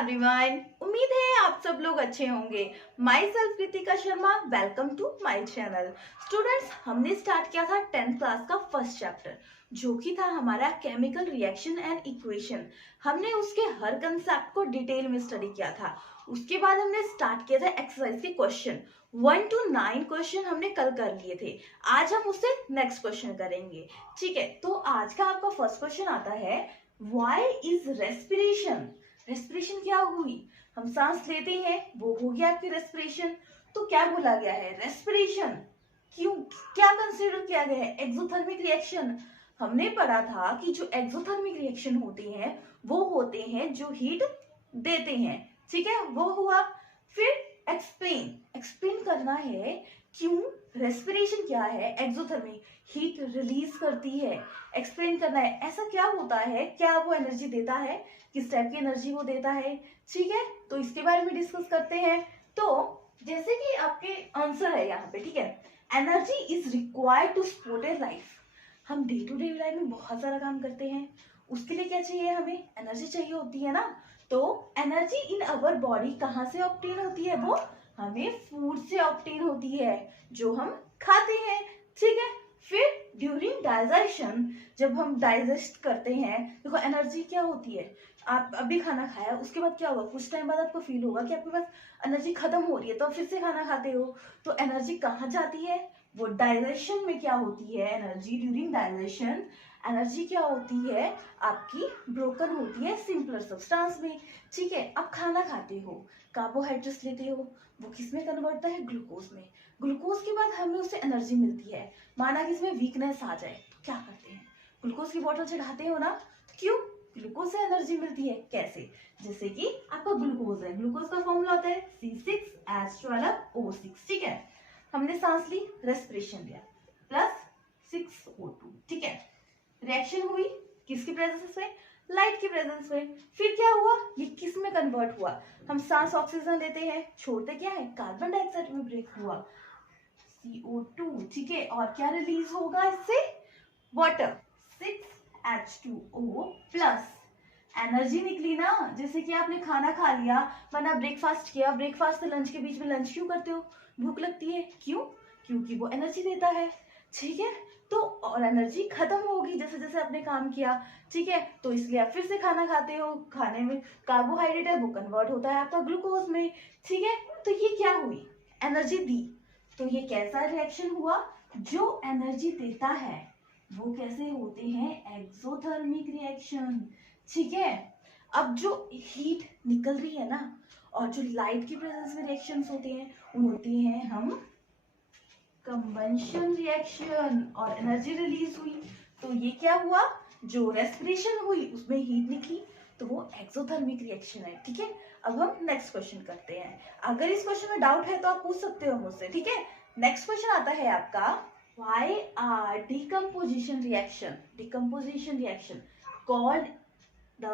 Everyone, उम्मीद है आप सब लोग अच्छे होंगे। Myself Kritika Sharma, welcome to my channel. Students, हमने स्टार्ट किया था 10th क्लास का फर्स्ट चैप्टर, जो कि था हमारा केमिकल रिएक्शन एंड इक्वेशन। हमने उसके हर कंसेप्ट को डिटेल में स्टडी किया था। उसके बाद हमने स्टार्ट किया था एक्सरसाइज के क्वेश्चन। 1 to 9 क्वेश्चन हमने कल कर लिए थे। आज हम उससे नेक्स्ट क्वेश्चन करेंगे। ठीक है, तो आज का आपका फर्स्ट क्वेश्चन आता है, व्हाई इज रेस्पिरेशन। रेस्पिरेशन क्या हुई? हम सांस लेते हैं, वो हो गया आपकी रेस्पिरेशन। तो क्या बोला गया है? रेस्पिरेशन क्यों, क्या कंसीडर किया गया है? Exothermic reaction. हमने पढ़ा था कि जो एक्सोथर्मिक रिएक्शन होते हैं वो होते हैं जो हीट देते हैं। ठीक है, वो हुआ। फिर एक्सप्लेन, एक्सप्लेन करना है क्यों रेस्पिरेशन क्या है, एक्सोथर्मिक हीट रिलीज करती है। एक्सप्लेन करना है ऐसा क्या होता है, क्या वो एनर्जी देता है, किस टाइप की एनर्जी वो देता है। ठीक है, तो इसके बारे में डिस्कस करते हैं। तो जैसे कि आपके आंसर है यहाँ पे, ठीक है, energy is required to support a life. हम डे टू डे लाइफ में बहुत सारा काम करते हैं, उसके लिए क्या चाहिए? हमें एनर्जी चाहिए होती है ना। तो एनर्जी इन अवर बॉडी कहाँ से ऑब्टेन होती है? वो हमें फूड से ऑब्टेन होती है, जो हम खाते हैं। ठीक है, फिर ड्यूरिंग डाइजेशन, जब हम डाइजेस्ट करते हैं, देखो एनर्जी क्या होती है, आप अभी खाना खाया, उसके बाद क्या होगा, कुछ टाइम बाद आपको फील होगा कि आपके पास एनर्जी खत्म हो रही है, तो आप फिर से खाना खाते हो। तो एनर्जी कहाँ जाती है? वो डाइजेशन में क्या होती है एनर्जी? ड्यूरिंग डाइजेशन एनर्जी क्या होती है आपकी? ब्रोकन होती है सिंपलर सब्सटेंस में। ठीक है, अब खाना खाते हो, कार्बोहाइड्रेट्स लेते हो, वो किस में कन्वर्ट होता है? ग्लूकोज में। ग्लूकोज के बाद हमें उससे एनर्जी मिलती है। माना कि इसमें वीकनेस आ जाए तो क्या करते हैं? ग्लूकोज की बोतल चढ़ाते हो ना। क्यों? ग्लूकोज से एनर्जी मिलती है। कैसे? जैसे कि आपका ग्लूकोज है, ग्लूकोज का फॉर्मूला होता है C6H12O6। ठीक है, हमने सांस ली, रेस्पिरेशन लिया, प्लस 6O2। ठीक है, रिएक्शन हुई किसकी प्रेजेंस में? लाइट की प्रेजेंस में। फिर क्या हुआ? ये किस में कन्वर्ट हुआ? हम सांस ऑक्सीजन लेते हैं, छोड़ते क्या है? कार्बन डाइऑक्साइड में ब्रेक हुआ, CO2। ठीक है, और क्या रिलीज होगा इससे? Water, 6H2O plus. एनर्जी निकली ना। जैसे कि आपने खाना खा लिया, वरना ब्रेकफास्ट किया, ब्रेकफास्ट से लंच के बीच में लंच क्यों करते हो? भूख लगती है। क्यों? क्योंकि वो एनर्जी देता है। ठीक है, तो और एनर्जी खत्म होगी जैसे जैसे आपने काम किया। ठीक है, तो इसलिए आप फिर से खाना खाते हो, खाने में कार्बोहाइड्रेट है, वो कन्वर्ट होता है आपका ग्लूकोज में। ठीक है, तो ये क्या हुई? एनर्जी दी। तो ये कैसा रिएक्शन हुआ? जो एनर्जी देता है वो कैसे होते हैं? Exothermic reaction. ठीक है, अब जो हीट निकल रही है ना, और जो लाइट की प्रेजेंस में रिएक्शंस होते हैं, वो होते हैं हम कंबंशन रिएक्शन, और एनर्जी रिलीज हुई। तो ये क्या हुआ? जो रेस्पिरेशन हुई उसमें हीट निकली, तो वो एक्सोथर्मिक रिएक्शन है। ठीक है, अब हम नेक्स्ट क्वेश्चन करते हैं। अगर इस क्वेश्चन में डाउट है तो आप पूछ सकते हो मुझसे। ठीक है, नेक्स्ट क्वेश्चन आता है आपका, why are decomposition reaction called the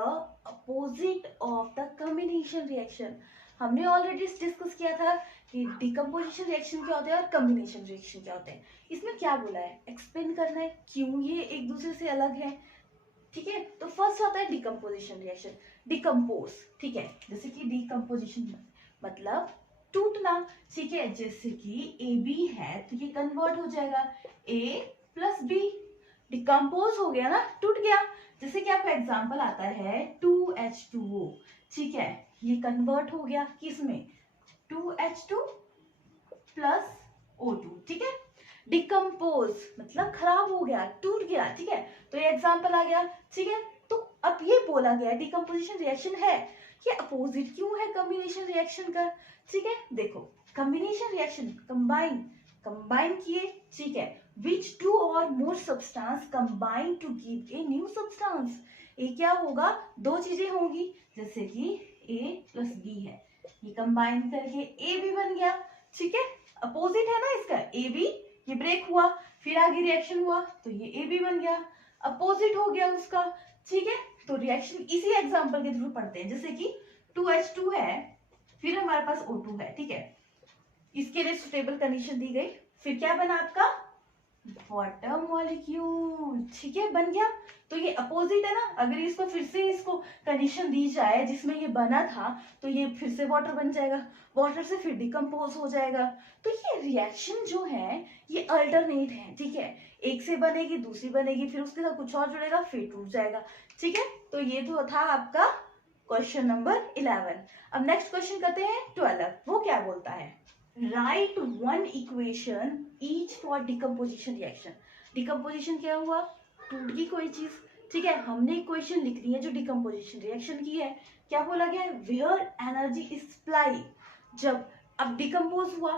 opposite of the combination reaction. हमने ऑलरेडी डिस्कस किया था कि डिकम्पोजिशन रिएक्शन क्या होते हैं और कॉम्बिनेशन रिएक्शन क्या होते हैं। इसमें क्या बोला है? एक्सप्लेन करना है क्यों ये एक दूसरे से अलग है। ठीक है, तो फर्स्ट आता है डिकम्पोजिशन रिएक्शन, डिकम्पोज। ठीक है, जैसे कि डिकम्पोजिशन मतलब टूटना। ठीक है, जैसे कि AB है तो ये कन्वर्ट हो जाएगा A प्लस B, डिकम्पोज हो गया ना, टूट गया। जैसे कि आपका एग्जांपल आता है 2H2O। ठीक है, ये कन्वर्ट हो गया किस में? 2H2 plus O2। ठीक है, डिकम्पोज मतलब खराब हो गया, टूट गया। ठीक है, तो ये एग्जांपल आ गया। ठीक है, तो अब ये बोला गया डिकम्पोजिशन रिएक्शन है, ये अपोजिट क्यों है कॉम्बिनेशन रिएक्शन का? ठीक है, देखो कॉम्बिनेशन रिएक्शन कंबाइन, कंबाइन किए। ठीक है, which two or more substance combine to give a new substance। ये क्या होगा? दो चीजें होंगी, जैसे कि A प्लस B है, ये कंबाइन करके A भी बन गया। ठीक है, अपोजिट है ना इसका, A B, ये ब्रेक हुआ, फिर आगे रिएक्शन हुआ तो ये A B बन गया, अपोजिट हो गया उसका। ठीक है, तो रिएक्शन इसी एग्जांपल के थ्रू पढ़ते हैं। जैसे कि 2H2 है, फिर हमारे पास O2 है। ठीक है, इसके लिए सुटेबल कंडीशन दी गई, फिर क्या बना आपका? Water molecule. ठीक है, बन गया। तो ये अपोजिट है ना, अगर इसको फिर से इसको कंडीशन दी जाए जिसमें ये बना था, तो ये फिर से वाटर बन जाएगा, वाटर से फिर डिकम्पोज हो जाएगा। तो ये रिएक्शन जो है ये अल्टरनेट है। ठीक है, एक से बनेगी, दूसरी बनेगी, फिर उसके साथ कुछ और जुड़ेगा, फिर टूट जाएगा। ठीक है, तो ये तो था आपका क्वेश्चन नंबर 11। अब नेक्स्ट क्वेश्चन करते हैं 12। वो क्या बोलता है, right one equation each for decomposition reaction. Decomposition क्या हुआ, टूट गई कोई चीज। ठीक है, हमने इक्वेशन लिख दी है जो डिकम्पोजिशन रिएक्शन की है। क्या बोला गया है, वेयर एनर्जी इज सप्लाई। जब अब डिकम्पोज हुआ,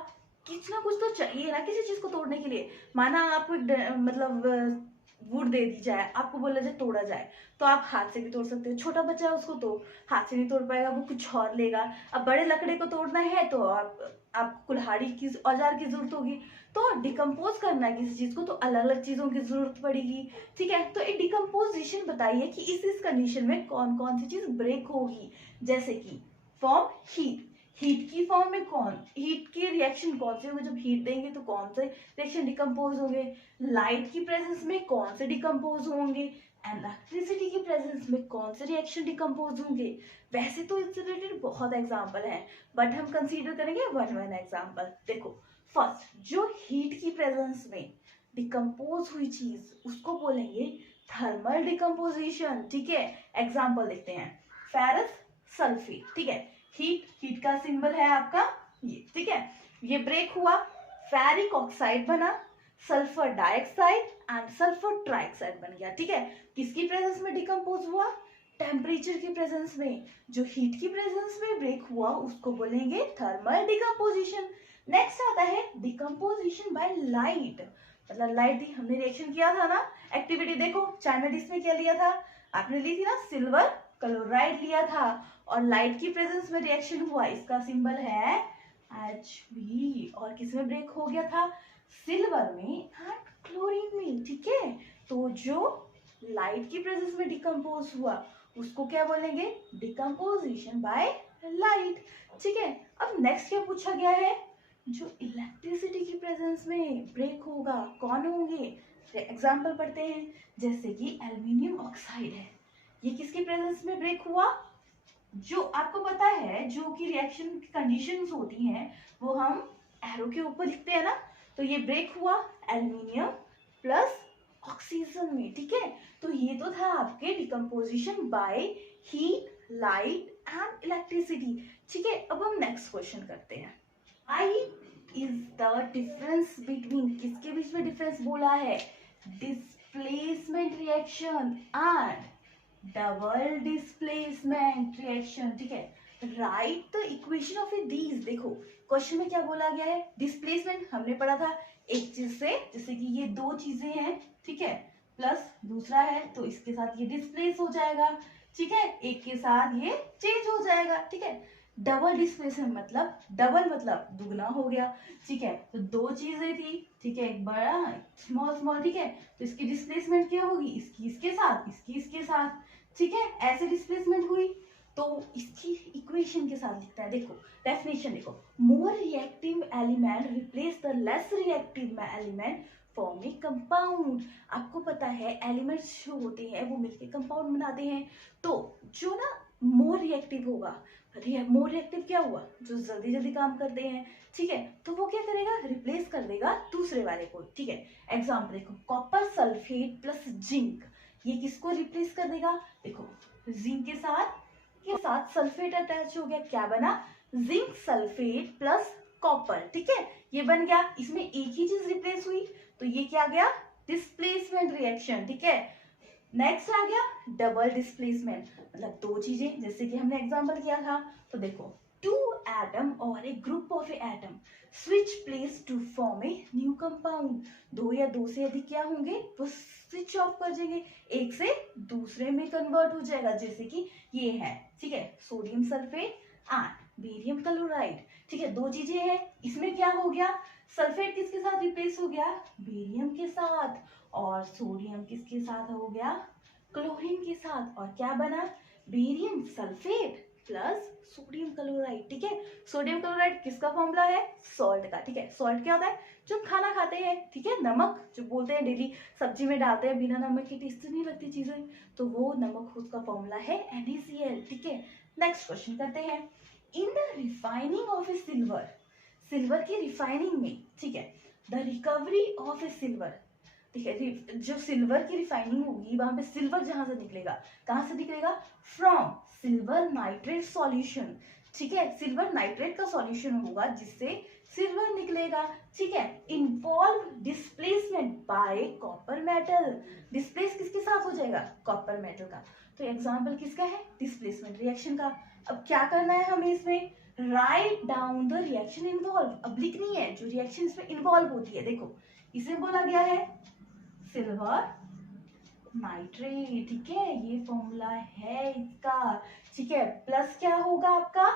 कुछ ना कुछ तो चाहिए ना किसी चीज को तोड़ने के लिए। माना आपको एक मतलब वुड दे दी जाए, आपको बोला जाए तोड़ा जाए, तो आप हाथ से भी तोड़ सकते हो। छोटा बच्चा है उसको तो हाथ से नहीं तोड़ पाएगा, वो कुछ और लेगा। अब बड़े लकड़े को तोड़ना है तो आप कुल्हाड़ी की औजार की जरूरत होगी। तो डिकम्पोज करना है किसी चीज को तो अलग अलग चीजों की जरूरत पड़ेगी। ठीक है, तो एक डिकम्पोजिशन बताइए कि इस कंडीशन में कौन कौन सी चीज ब्रेक होगी। जैसे कि फॉर्म हीट, हीट की फॉर्म में कौन, हीट की रिएक्शन कौन से होंगे, जब हीट देंगे तो कौन से रिएक्शन डिकम्पोज होंगे। लाइट की प्रेजेंस में कौन से डिकम्पोज होंगे, इलेक्ट्रिसिटी की प्रेजेंस में कौन से रिएक्शन डिकम्पोज होंगे। वैसे तो इससे रिलेटेड बहुत एग्जाम्पल है, बट हम कंसीडर करेंगे वन वन एग्जाम्पल। देखो, फर्स्ट जो हीट की प्रेजेंस में डिकम्पोज हुई चीज उसको बोलेंगे थर्मल डिकम्पोजिशन। ठीक है, एग्जाम्पल देखते हैं, फेरस सल्फेट। ठीक है, हीट का सिंबल है आपका ये। ठीक है, ये ब्रेक हुआ, फेरिक ऑक्साइड बना, sulphur dioxide and sulphur trioxide बन गया। ठीक है, किसकी प्रेजेंस में डिकम्पोज हुआ, टेम्परेचर की प्रेजेंस में। जो हीट की प्रेजेंस में ब्रेक हुआ उसको बोलेंगे थर्मल डिकम्पोजिशन। नेक्स्ट आता है डिकम्पोजिशन बाय लाइट। मतलब लाइट दी, हमने रिएक्शन किया था ना, एक्टिविटी देखो चाइना डिश में क्या लिया था, आपने ली थी ना, सिल्वर क्लोराइड लिया था, और लाइट की प्रेजेंस में रिएक्शन हुआ, इसका सिंबल है Hb। और किसमें ब्रेक हो गया था, सिल्वर में एंड क्लोरीन में। ठीक है, तो जो लाइट की प्रेजेंस में डिकम्पोज हुआ उसको क्या बोलेंगे, डिकम्पोजिशन बाय लाइट। ठीक है, अब नेक्स्ट क्या पूछा गया है, जो इलेक्ट्रिसिटी की प्रेजेंस में ब्रेक होगा कौन होंगे। एग्जाम्पल पढ़ते हैं, जैसे कि एल्यूमिनियम ऑक्साइड है, ये किसकी प्रेजेंस में ब्रेक हुआ, जो आपको पता है जो कि रिएक्शन की कंडीशंस होती हैं वो हम एरो के ऊपर लिखते हैं ना, तो ये ब्रेक हुआ एल्यूमिनियम प्लस ऑक्सीजन में। ठीक है, तो ये तो था आपके decomposition by heat, light and electricity. ठीक है, अब हम नेक्स्ट क्वेश्चन करते हैं, I is the difference between, किसके बीच में डिफरेंस बोला है, displacement reaction and double displacement reaction. ठीक है, right the equation of A these. देखो क्वेश्चन में क्या बोला गया है, डिस्प्लेसमेंट हमने पढ़ा था, एक चीज से, जैसे कि ये दो चीजें हैं, ठीक है, प्लस दूसरा है तो इसके साथ ये डिस्प्लेस हो जाएगा। ठीक है, एक के साथ ये चेंज हो जाएगा। ठीक है, डबल डिस्प्लेसमेंट मतलब डबल मतलब दुगना हो गया। ठीक है, तो दो चीजें थी, ठीक है, एक बड़ा स्मॉल स्मॉल। ठीक है, तो इसकी डिस्प्लेसमेंट क्या होगी, इसकी इसके साथ, इसकी इसके साथ। ठीक है, ऐसे डिस्प्लेसमेंट हुई, तो इसकी इक्वेशन के साथ लिखता है। देखो डेफिनेशन देखो, more reactive element replace the less reactive element form A compound. आपको पता है एलिमेंट्स जो होते हैं वो मिलकर कंपाउंड बनाते हैं, तो जो ना मोर रिएक्टिव होगा, मोर रिएक्टिव क्या हुआ, जो जल्दी जल्दी काम करते हैं। ठीक है, तो वो क्या करेगा, रिप्लेस कर देगा दूसरे वाले को। ठीक है, एग्जाम्पल देखो, कॉपर सल्फेट प्लस जिंक, ये किसको रिप्लेस कर देगा, देखो जिंक के साथ सल्फेट अटैच हो गया, क्या बना, जिंक सल्फेट प्लस कॉपर। ठीक है, ये बन गया, इसमें एक ही चीज रिप्लेस हुई, तो ये क्या गया, डिस्प्लेसमेंट रिएक्शन। ठीक है, नेक्स्ट आ गया डबल डिस्प्लेसमेंट, मतलब दो चीजें, जैसे कि हमने एग्जांपल किया था, तो देखो टू एटम और a group of atom switch place to form a new compound. दो या दो से अधिक क्या होंगे, वो स्विच ऑफ कर जाएंगे, एक से दूसरे में कन्वर्ट हो जाएगा, जैसे कि ये है। ठीक है, sodium sulphate and barium chloride. ठीक है, दो चीजें हैं, इसमें क्या हो गया, सल्फेट किसके साथ रिप्लेस हो गया, बेरियम के साथ, और सोडियम किसके साथ हो गया, क्लोरीन के साथ, और क्या बना, barium sulphate plus sodium chloride, ठीक है। सोडियम क्लोराइड किसका फॉर्मूला है? सॉल्ट का, ठीक है। सॉल्ट क्या होता है? जो खाना खाते हैं, ठीक है, नमक जो बोलते हैं डेली सब्जी में डालते हैं, बिना नमक के टेस्ट नहीं लगती चीजें, तो वो नमक उसका फॉर्मूला है NaCl, ठीक है। नेक्स्ट क्वेश्चन करते हैं। In the refining of A silver, silver की रिफाइनिंग में, ठीक है, the recovery of A silver, ठीक है, जो सिल्वर की रिफाइनिंग होगी वहां पे सिल्वर जहां से निकलेगा, कहां से निकलेगा? फ्रॉम सिल्वर नाइट्रेट सॉल्यूशन, ठीक है। सिल्वर नाइट्रेट का सॉल्यूशन होगा जिससे सिल्वर निकलेगा, ठीक है। Involve displacement bye copper metal, displace किसके साथ हो जाएगा? कॉपर मेटल का। तो एग्जांपल किसका है? डिस्प्लेसमेंट रिएक्शन का। अब क्या करना है हमें इसमें? Write down the reaction involve. अब लिखनी है जो रिएक्शन इसमें इन्वॉल्व होती है। देखो इसे बोला गया है सिल्वर नाइट्रेट, ठीक है, ये फॉर्मूला है इसका, ठीक है। प्लस क्या होगा आपका?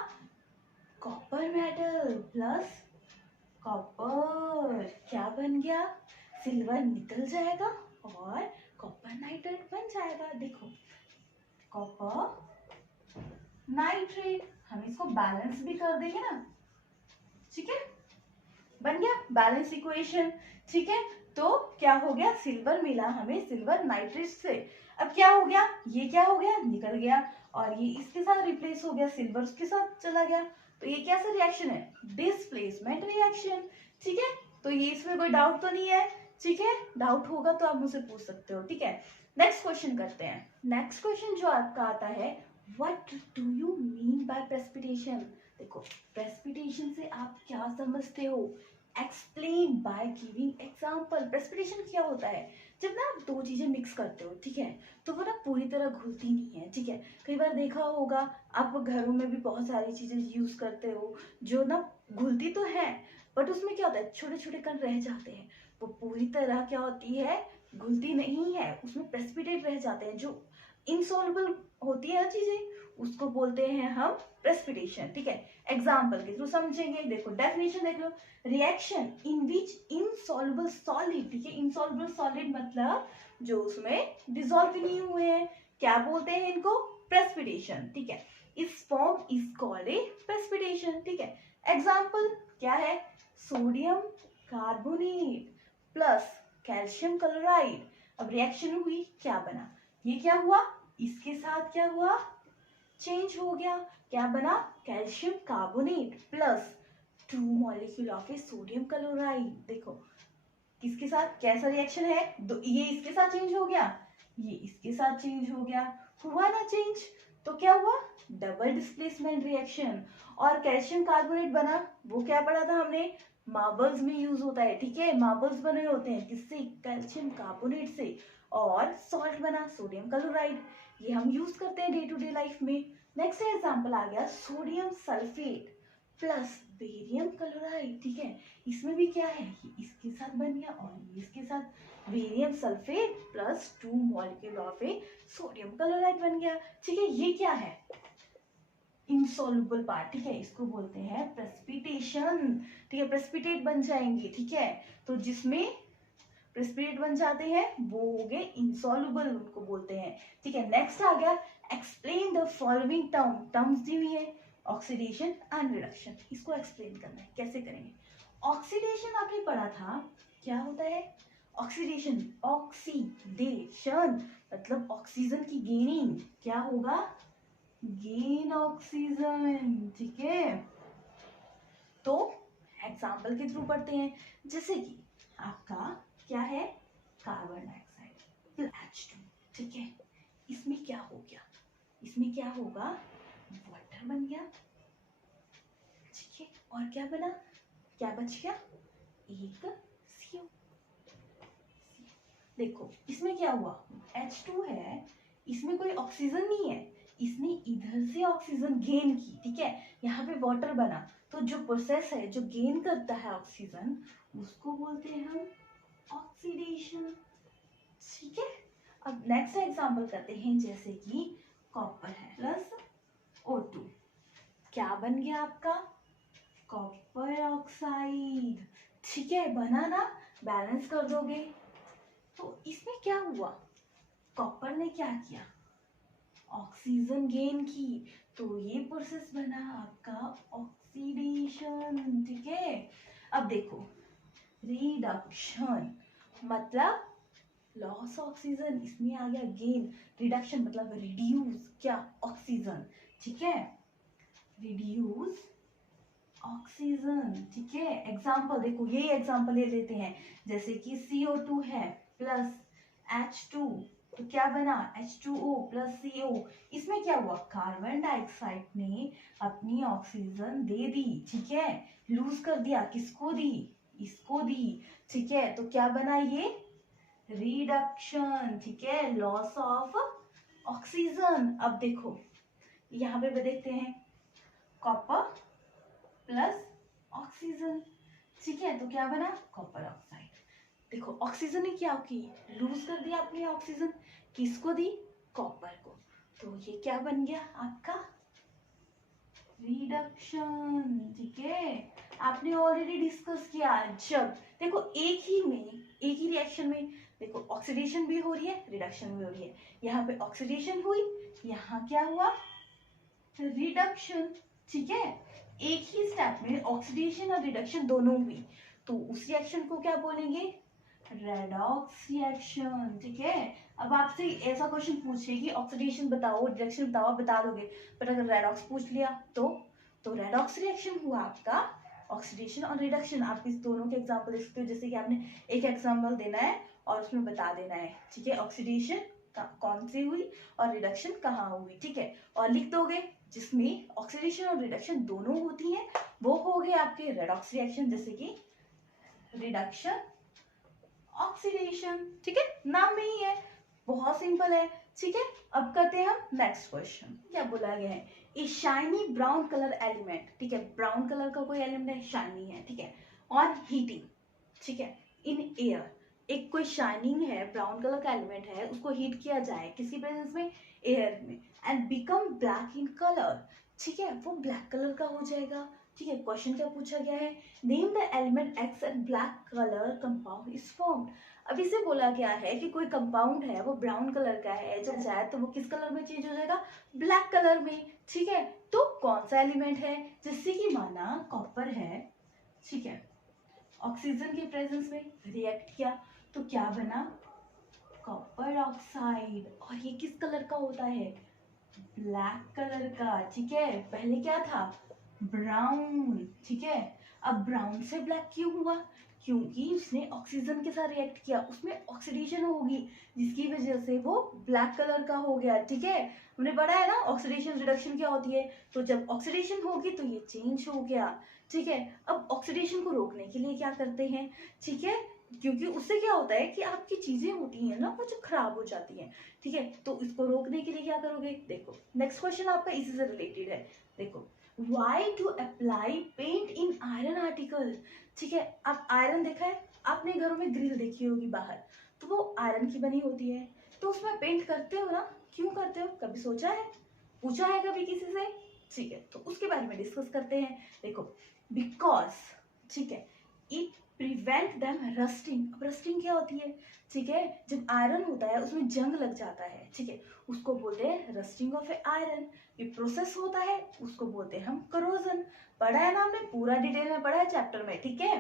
कॉपर मेटल प्लस कॉपर, क्या बन गया? सिल्वर निकल जाएगा और कॉपर नाइट्रेट बन जाएगा। देखो कॉपर नाइट्रेट, हम इसको बैलेंस भी कर देंगे ना, ठीक है, बन गया बैलेंस इक्वेशन, ठीक है। तो क्या हो गया? सिल्वर मिला हमें सिल्वर नाइट्रेट से। अब क्या हो गया? ये क्या हो गया? निकल गया और ये इसके साथ रिप्लेस हो गया, सिल्वर उसके साथ चला गया। तो ये कैसा रिएक्शन है? डिस्प्लेसमेंट रिएक्शन, ठीक है। तो ये इसमें कोई डाउट तो नहीं है, ठीक है। डाउट होगा तो आप मुझसे पूछ सकते हो, ठीक है। नेक्स्ट क्वेश्चन करते हैं। नेक्स्ट क्वेश्चन जो आपका आता है, what do you mean by precipitation? देखो प्रेसिपिटेशन से आप क्या समझते हो? Explain by giving example. Precipitation क्या होता है? जब ना आप दो चीजें मिक्स करते हो, ठीक है, तो वो ना पूरी तरह घुलती नहीं है, ठीक है। कई बार देखा होगा आप घरों में भी बहुत सारी चीजें यूज करते हो जो ना घुलती तो है बट उसमें क्या होता है? छोटे छोटे कण रह जाते हैं, वो पूरी तरह क्या होती है? घुलती नहीं है, उसमें प्रेसिपिटेट रह जाते हैं। जो इनसॉल्युबल होती है चीजें उसको बोलते हैं हम प्रेसिपिटेशन, ठीक है। एग्जाम्पल के थ्रू समझेंगे। देखो डेफिनेशन देख लो, reaction in which insoluble solid, ठीक है। इनसॉल्युबल सॉलिड मतलब जो उसमें डिसॉल्व नहीं हुए हैं, क्या बोलते हैं इनको? प्रेसिपिटेशन, ठीक है। इस form is called a precipitation, ठीक है। एग्जाम्पल क्या है? Sodium carbonate plus calcium chloride. अब रिएक्शन हुई, क्या बना? ये क्या हुआ? इसके साथ क्या हुआ? चेंज हो गया, क्या बना? Calcium carbonate plus 2 molecule of A sodium chloride. देखो किसके साथ कैसा रिएक्शन है? ये इसके साथ चेंज हो गया, ये इसके साथ चेंज हो गया, हुआ ना चेंज? तो क्या हुआ? Double displacement reaction. और कैल्शियम कार्बोनेट बना, वो क्या पढ़ा था हमने? मार्बल्स में यूज होता है, ठीक है। मार्बल्स बने होते हैं किससे? कैल्शियम कार्बोनेट से। और सॉल्ट बना सोडियम क्लोराइड, ये हम यूज करते हैं डे टू डे लाइफ में। नेक्स्ट एग्जांपल आ गया sodium sulphate plus barium chloride, ठीक है। इसमें भी क्या है? ये इसके साथ बन गया और ये इसके साथ, barium sulphate plus 2 molecule of A sodium chloride बन गया, ठीक है। ये क्या है? इनसॉल्युबल पार्ट, ठीक है, इसको बोलते हैं प्रेसिपिटेशन, ठीक है। प्रेसिपिटेट बन जाएंगे, ठीक है। तो जिसमें प्रेसिपिटेट बन जाते हैं वो हो गए इनसॉल्युबल, उनको बोलते हैं, ठीक है। नेक्स्ट आ गया एक्सप्लेन द फॉलोइंग टर्म्स दी हुई है, ऑक्सीडेशन एंड रिडक्शन। इसको एक्सप्लेन करना है, कैसे करेंगे? ऑक्सीडेशन आपने पढ़ा था, क्या होता है? ऑक्सीडेशन, ऑक्सीडेशन मतलब ऑक्सीजन की गेनिंग, क्या होगा? गेन ऑक्सीजन, ठीक है। तो एग्जाम्पल के थ्रू पढ़ते हैं, जैसे कि आपका क्या है? कार्बन डाइऑक्साइड H2, ठीक है। इसमें क्या हो गया? इसमें क्या होगा? वाटर बन गया, ठीक है। और क्या बना? क्या बच गया? एक CO। देखो इसमें क्या हुआ? H2 है, इसमें कोई ऑक्सीजन नहीं है, इसने इधर से ऑक्सीजन गेन की, ठीक है। यहाँ पे वाटर बना, तो जो प्रोसेस है जो गेन करता है ऑक्सीजन उसको बोलते हैं हम ऑक्सीडेशन, ठीक है। अब नेक्स्ट एग्जांपल करते हैं, जैसे कि कॉपर है प्लस O2, क्या बन गया आपका? कॉपर ऑक्साइड, ठीक है। बना ना? बैलेंस कर दोगे तो इसमें क्या हुआ? कॉपर ने क्या किया? ऑक्सीजन गेन की, तो ये प्रोसेस बना आपका ऑक्सीडेशन। ठीक है, अब देखो रिडक्शन मतलब लॉस ऑक्सीजन, इसमें आ गया गेन, रिडक्शन मतलब रिड्यूस क्या ऑक्सीजन। ठीक है, रिड्यूस ऑक्सीजन। ठीक है, एग्जाम्पल देखो, ये एग्जाम्पल ले लेते हैं, जैसे कि CO2 है प्लस H2, तो क्या बना H2O प्लस CO। इसमें क्या हुआ, कार्बन डाइऑक्साइड ने अपनी ऑक्सीजन दे दी। ठीक है, लूज कर दिया, किसको दी, इसको दी। ठीक है, तो क्या बना ये रिडक्शन। ठीक है, लॉस ऑफ ऑक्सीजन। अब देखो यहाँ पे देखते हैं, कॉपर प्लस ऑक्सीजन। ठीक है, तो क्या बना कॉपर ऑक्साइड। देखो ऑक्सीजन ने क्या की, लूज कर दिया अपनी ऑक्सीजन, किसको दी, कॉपर को। तो ये क्या बन गया आपका रिडक्शन। ठीक है, आपने ऑलरेडी डिस्कस किया, जब देखो एक ही रिएक्शन में देखो ऑक्सीडेशन भी हो रही है, रिडक्शन भी हो रही है। यहाँ पे ऑक्सीडेशन हुई, यहाँ क्या हुआ रिडक्शन। ठीक है, एक ही स्टेप में ऑक्सीडेशन और रिडक्शन दोनों हुई, तो उस रिएक्शन को क्या बोलेंगे, रेडॉक्स रिएक्शन। ठीक है, अब आपसे ऐसा क्वेश्चन पूछे कि ऑक्सीडेशन बताओ रिडक्शन बताओ, बता दोगे, पर अगर रेडॉक्स पूछ लिया तो रेडॉक्स रिएक्शन हुआ आपका ऑक्सीडेशन और रिडक्शन। आप इस दोनों के एग्जांपल दे सकते हो, जैसे कि आपने एक एग्जांपल देना है और उसमें बता देना है। ठीक है, ऑक्सीडेशन कौन सी हुई और रिडक्शन कहाँ हुई। ठीक है, और लिख दोगे जिसमें ऑक्सीडेशन और रिडक्शन दोनों होती हैं, वो हो गए आपके रेडॉक्स रिएक्शन, जैसे कि रिडक्शन ऑक्सीडेशन। ठीक है, नाम में ही है, बहुत सिंपल है। ठीक है, अब करते हैं हम नेक्स्ट क्वेश्चन। क्या बोला गया है, ए शाइनी ब्राउन कलर एलिमेंट। ठीक है, ब्राउन कलर का कोई एलिमेंट है, शाइनी है। ठीक है, ऑन हीटिंग, ठीक है, इन एयर, एक कोई शाइनिंग है, ब्राउन कलर का एलिमेंट है, उसको हीट किया जाए किसी प्रेजेंस में, एयर में, and become black in colour. ठीक है, वो ब्लैक कलर का हो जाएगा। ठीक है, क्वेश्चन क्या पूछा गया है, name the element x and black colour compound is formed. अब इसे बोला गया है कि कोई कंपाउंड है, वो ब्राउन कलर का है, जब जाए तो वो किस कलर में चेंज हो जाएगा, ब्लैक कलर में। ठीक है, तो कौन सा एलिमेंट है, जिससे कि माना कॉपर है। ठीक है, ऑक्सीजन के प्रेजेंस में रिएक्ट किया, तो क्या बना कॉपर ऑक्साइड, और ये किस कलर का होता है, ब्लैक कलर का। ठीक है, पहले क्या था ब्राउन। ठीक है, अब ब्राउन से ब्लैक क्यों हुआ, क्योंकि उसने ऑक्सीजन के साथ रिएक्ट किया, उसमें ऑक्सीडेशन होगी, जिसकी वजह से वो ब्लैक कलर का हो गया। ठीक है, हमने पढ़ा है ना ऑक्सीडेशन रिडक्शन क्या होती है, तो जब ऑक्सीडेशन होगी तो ये चेंज हो गया। ठीक है, अब ऑक्सीडेशन को रोकने के लिए क्या करते हैं, ठीक है, क्योंकि उससे क्या होता है कि आपकी चीजें होती हैं ना वो जो खराब हो जाती हैं। ठीक है, तो इसको रोकने के लिए क्या करोगे, देखो नेक्स्ट क्वेश्चन आपका इसी से रिलेटेड है। देखो, why to apply paint in iron article। ठीक है, अब आयरन देखा है आपने, घरों में ग्रिल देखी होगी बाहर, तो वो आयरन की बनी होती है, तो उसमें पेंट करते हो ना, क्यों करते हो, कभी सोचा है, पूछा है कभी किसी से। ठीक है, तो उसके बारे में डिस्कस करते हैं। देखो, बिकॉज, ठीक है, इट प्रिवेंट देम रस्टिंग। अब रस्टिंग क्या होती है, ठीक है, जब आयरन होता है उसमें जंग लग जाता है। ठीक है, उसको बोलते हैं रस्टिंग ऑफ ए आयरन। ये प्रोसेस होता है, उसको बोलते हैं हम करोजन। पढ़ा है ना हमने, पूरा डिटेल में पढ़ा है चैप्टर में। ठीक है,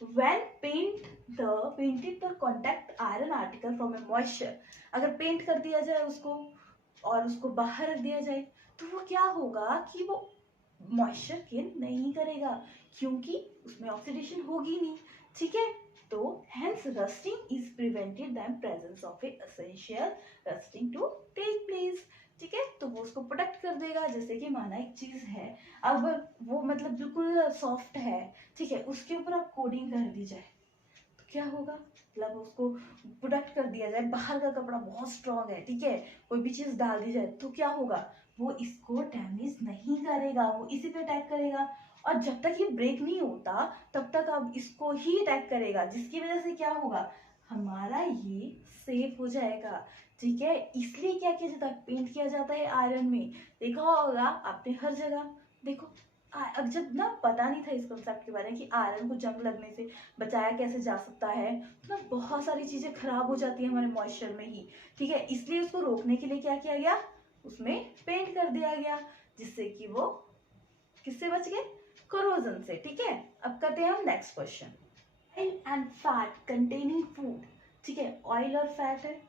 when painted the contact iron article from a moisture, अगर पेंट कर दिया जाए उसको और उसको बाहर रख दिया जाए, तो वो क्या होगा कि वो मॉइस्चर गेन नहीं करेगा, क्योंकि उसमें ऑक्सीडेशन होगी नहीं। ठीक है, तो hence rusting is prevented than presence of a essential rusting to take place। ठीक है, तो वो उसको प्रोटेक्ट कर देगा। जैसे कि माना एक चीज है, अब वो मतलब बिल्कुल सॉफ्ट है, ठीक है, उसके ऊपर आप कोडिंग कर दी जाए तो क्या होगा, मतलब उसको प्रोटेक्ट कर दिया जाए, बाहर का कपड़ा बहुत स्ट्रांग है, ठीक है, कोई भी चीज डाल दी जाए तो क्या होगा, वो इसको डैमेज नहीं करेगा, वो इसी पे अटैक करेगा। और जब तक ये ब्रेक नहीं होता तब तक अब इसको ही अटैक करेगा, जिसकी वजह से क्या होगा, हमारा ये सेफ हो जाएगा। ठीक है, इसलिए क्या किया जाता है, पेंट किया जाता है आयरन में। देखा होगा आपने हर जगह। देखो, अब जब ना पता नहीं था इस कॉन्सेप्ट के बारे में कि आयरन को जंग लगने से बचाया कैसे जा सकता है, तो ना बहुत सारी चीजें खराब हो जाती है हमारे मॉइस्चर में ही। ठीक है, इसलिए उसको रोकने के लिए क्या किया गया, उसमें पेंट कर दिया गया, जिससे कि वो किससे बच गए, कोरोजन से। ठीक है, अब करते हैं हम next question. Oil and fat containing food, ठीक है, ऑयल और फैट है,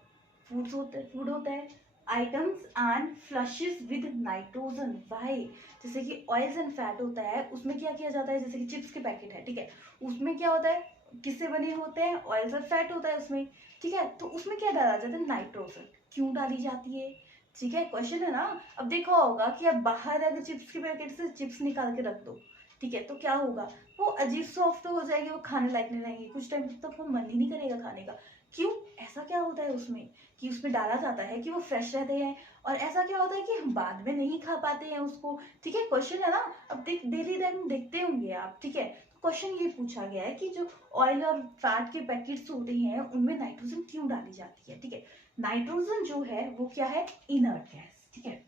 फूड होता है, items and flushes with nitrogen. Why, जैसे कि ऑयल्स एंड फैट होता है, उसमें क्या किया जाता है, जैसे कि चिप्स के पैकेट है, ठीक है, उसमें क्या होता है, किससे बने होते हैं, ऑयल्स और फैट होता है उसमें, ठीक है, तो उसमें क्या डाला जाता है, नाइट्रोजन। क्यों डाली जाती है, ठीक है, क्वेश्चन है ना। अब देखा होगा कि अब बाहर अगर चिप्स के पैकेट से चिप्स निकाल के रख दो, ठीक है, तो क्या होगा, वो अजीब सॉफ्ट हो जाएगी, वो खाने लायक नहीं रहेंगी, कुछ टाइम तक वो मन ही नहीं करेगा खाने का। क्यों, ऐसा क्या होता है उसमें, कि उसमें डाला जाता है कि वो फ्रेश रहते हैं, और ऐसा क्या होता है कि हम बाद में नहीं खा पाते हैं उसको। ठीक है, क्वेश्चन है ना। अब डेली टाइम देखते होंगे आप, ठीक है, क्वेश्चन ये पूछा गया है कि जो ऑयल और फैट के पैकेट्स होते हैं उनमें नाइट्रोजन क्यों डाली जाती है। ठीक है, नाइट्रोजन जो है वो क्या है, इनर्ट गैस। ठीक है,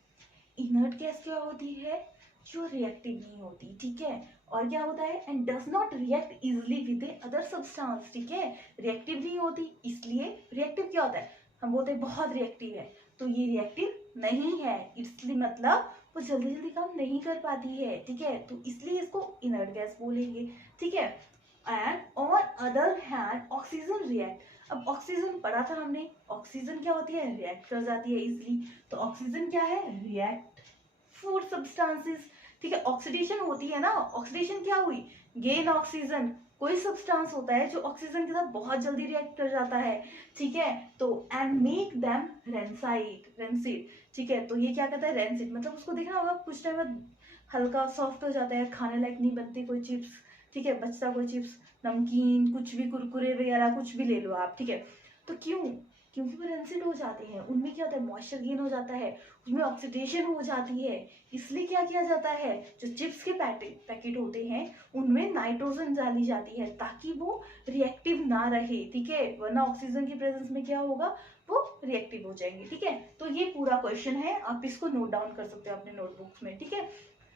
इनर्ट गैस क्या होती है, जो रिएक्टिव नहीं होती। ठीक है, और क्या होता है, and does not react easily with other substance. ठीक है, रिएक्टिव नहीं होती, इसलिए रिएक्टिव क्या होता है, हम बोलते हैं बहुत रिएक्टिव है, तो ये रिएक्टिव नहीं है, इसलिए मतलब वो जल्दी जल्दी काम नहीं कर पाती है। ठीक है, तो इसलिए इसको इनर्ट गैस बोलेंगे। ठीक है, and on other hand oxygen react. अब ऑक्सीजन पढ़ा था हमने, ऑक्सीजन क्या होती है, रिएक्ट कर जाती है इजिली, तो ऑक्सीजन क्या है, रिएक्ट फूड सब्सटेंसेस। ठीक है, ऑक्सीडेशन होती है ना, ऑक्सीडेशन क्या हुई, गेन ऑक्सीजन, कोई सब्सटेंस होता है जो ऑक्सीजन के साथ बहुत जल्दी रिएक्ट कर जाता है। ठीक है, तो एंड मेक देम रेंसिड। ठीक है, तो ये क्या कहता है, रेंसिड, मतलब उसको देखना होगा कुछ टाइम बाद हल्का सॉफ्ट हो जाता है, खाने लायक नहीं बनती कोई चिप्स। ठीक है, बचता कोई चिप्स, नमकीन, कुछ भी, कुरकुरे वगैरह कुछ भी ले लो आप। ठीक है, तो क्यों, क्योंकि वो रेंसिड हो जाते हैं, उनमें क्या होता है, मॉइस्चर गेन हो जाता है, उसमें ऑक्सीडेशन हो जाती है, इसलिए क्या किया जाता है, जो चिप्स के पैकेट होते हैं उनमें नाइट्रोजन डाली जाती है ताकि वो रिएक्टिव ना रहे। ठीक है, वरना ऑक्सीजन की प्रेजेंस में क्या होगा, वो रिएक्टिव हो जाएंगे। ठीक है, तो ये पूरा क्वेश्चन है, आप इसको नोट डाउन कर सकते हो अपने नोटबुक्स में। ठीक है,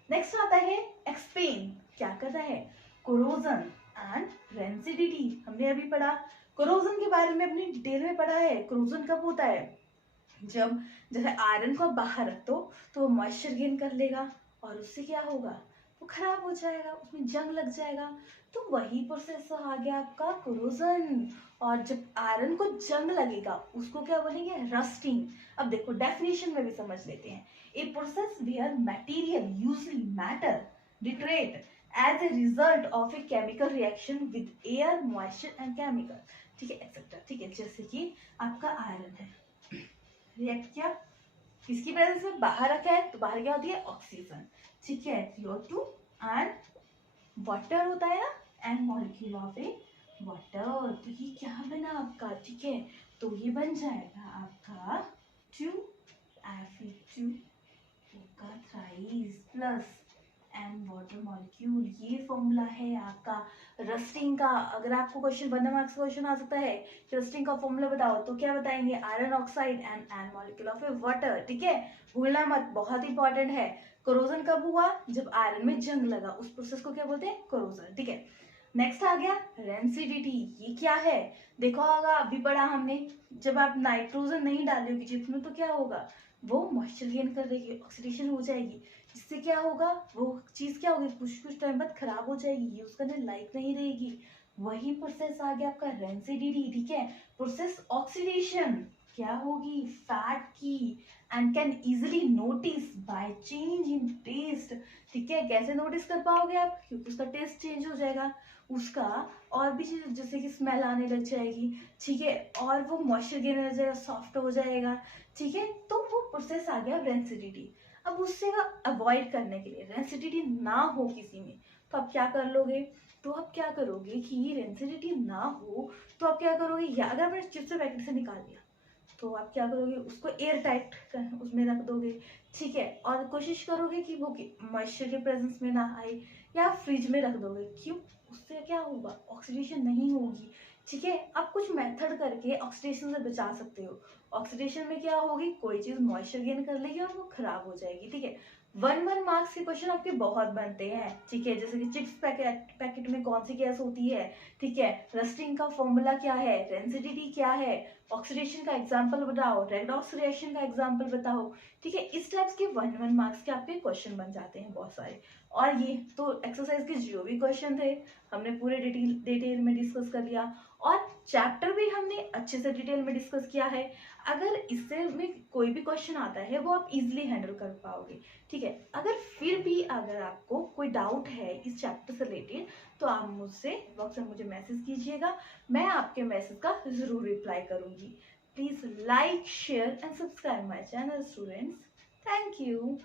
नेक्स्ट आता है एक्सप्लेन, क्या करता है, कोरोजन एंड रेंसिडिटी। हमने अभी पढ़ा, कोरोजन के बारे में अपनी डिटेल में पढ़ा है। कोरोजन कब होता है, जब जैसे आयरन को बाहर रख दो तो वो मॉइस्चर गेन कर लेगा, और उससे क्या होगा, वो खराब हो जाएगा, उसमें जंग लग जाएगा, तो वही प्रोसेस आ गया आपका कोरोजन। और जब आयरन को जंग लगेगा उसको क्या बोलेंगे, रस्टिंग। अब देखो डेफिनेशन में भी समझ लेते हैं, a process where material usually matter degrade as a result of a chemical reaction with air moisture and chemical. ठीक है, एक्सेट्रा। ठीक है, जैसे कि आपका आयरन है, रिएक्ट किया, किसकी प्रेजेंस में, बाहर रखा है, तो बाहर क्या होती है, ऑक्सीजन। ठीक है, CO2 एंड वाटर होता है ना, and molecule of A water, तो ये क्या बना आपका, ठीक है, तो ये बन जाएगा आपका 2Fe2O का thrice plus and water molecule. ये फॉर्मूला है आपका रस्टिंग का। अगर आपको क्वेश्चन 1 मार्क्स क्वेश्चन आ सकता है कि रस्टिंग का फॉर्मूला बताओ, तो क्या बताएंगे, iron oxide and molecule of A water. ठीक है, भूलना मत, बहुत इंपॉर्टेंट है। कोरोजन कब हुआ, जब आयरन में जंग लगा, उस प्रोसेस को क्या बोलते हैं, कोरोजन। ठीक है, नेक्स्ट आ गया रेंसिडिटी। ये क्या है, देखा होगा अभी पढ़ा हमने, जब आप नाइट्रोजन नहीं डालोगे चिप्स में तो क्या होगा, वो मॉइस्चर गेन कर रही है, ऑक्सीडेशन हो जाएगी, जिससे क्या होगा, वो चीज क्या होगी, कुछ टाइम बाद खराब हो जाएगी, यूज करने लायक नहीं रहेगी। वही प्रोसेस आ गया आपका रेंसिडिटी। ठीक है, प्रोसेस ऑक्सीडेशन क्या होगी, फैट की, and can easily notice by change in taste. ठीक है, कैसे नोटिस कर पाओगे आप, क्योंकि उसका टेस्ट चेंज हो जाएगा, उसका और भी चीज जैसे कि स्मेल आने लग जाएगी। ठीक है, और वो मॉइस्चर गेन हो जाएगा, सॉफ्ट हो जाएगा। ठीक है, तो वो प्रोसेस आ गया रेंसिडिटी। अब उससे अवॉइड करने के लिए, रेंसिडिटी ना हो किसी में, तो आप क्या कर लोगे, तो आप क्या करोगे कि ये रेंसिडिटी ना हो, तो आप क्या करोगे, या अगर आपने चिप्स के पैकेट से निकाल लिया तो आप क्या करोगे, उसको एयर टाइट उसमें रख दोगे। ठीक है, और कोशिश करोगे कि वो मॉइस्चर के प्रेजेंस में ना आए, या फ्रिज में रख दोगे। क्यों, उससे क्या होगा, ऑक्सीडेशन नहीं होगी। ठीक है, आप कुछ मेथड करके ऑक्सीडेशन से बचा सकते हो। ऑक्सीडेशन में क्या होगी, कोई चीज मॉइस्चर गेन कर लेगी और वो खराब हो जाएगी। ठीक है, 1 मार्क्स के क्वेश्चन आपके बहुत बनते हैं, ठीक है, जैसे कि चिप्स पैकेट में कौन सी गैस होती है, ठीक है, रस्टिंग का फॉर्मूला क्या है, रेंसिडिटी क्या है, ऑक्सीडेशन का एग्जांपल बताओ, रेडॉक्स रिएक्शन का एग्जांपल बताओ, ठीक है। इस टाइप्स के 1 मार्क्स के आपके क्वेश्चन बन जाते हैं बहुत सारे। और ये तो एक्सरसाइज के जो भी क्वेश्चन थे हमने पूरे डिटेल में डिस्कस कर लिया, और चैप्टर भी हमने अच्छे से डिटेल में डिस्कस किया है। अगर इससे में कोई भी क्वेश्चन आता है वो आप इजिली हैंडल कर पाओगे, ठीक है। अगर फिर भी अगर आपको कोई डाउट है इस चैप्टर से रिलेटेड तो आप मुझसे इनबॉक्स में मुझे मैसेज कीजिएगा, मैं आपके मैसेज का जरूर रिप्लाई करूंगी। Please like share and subscribe my channel students. Thank you.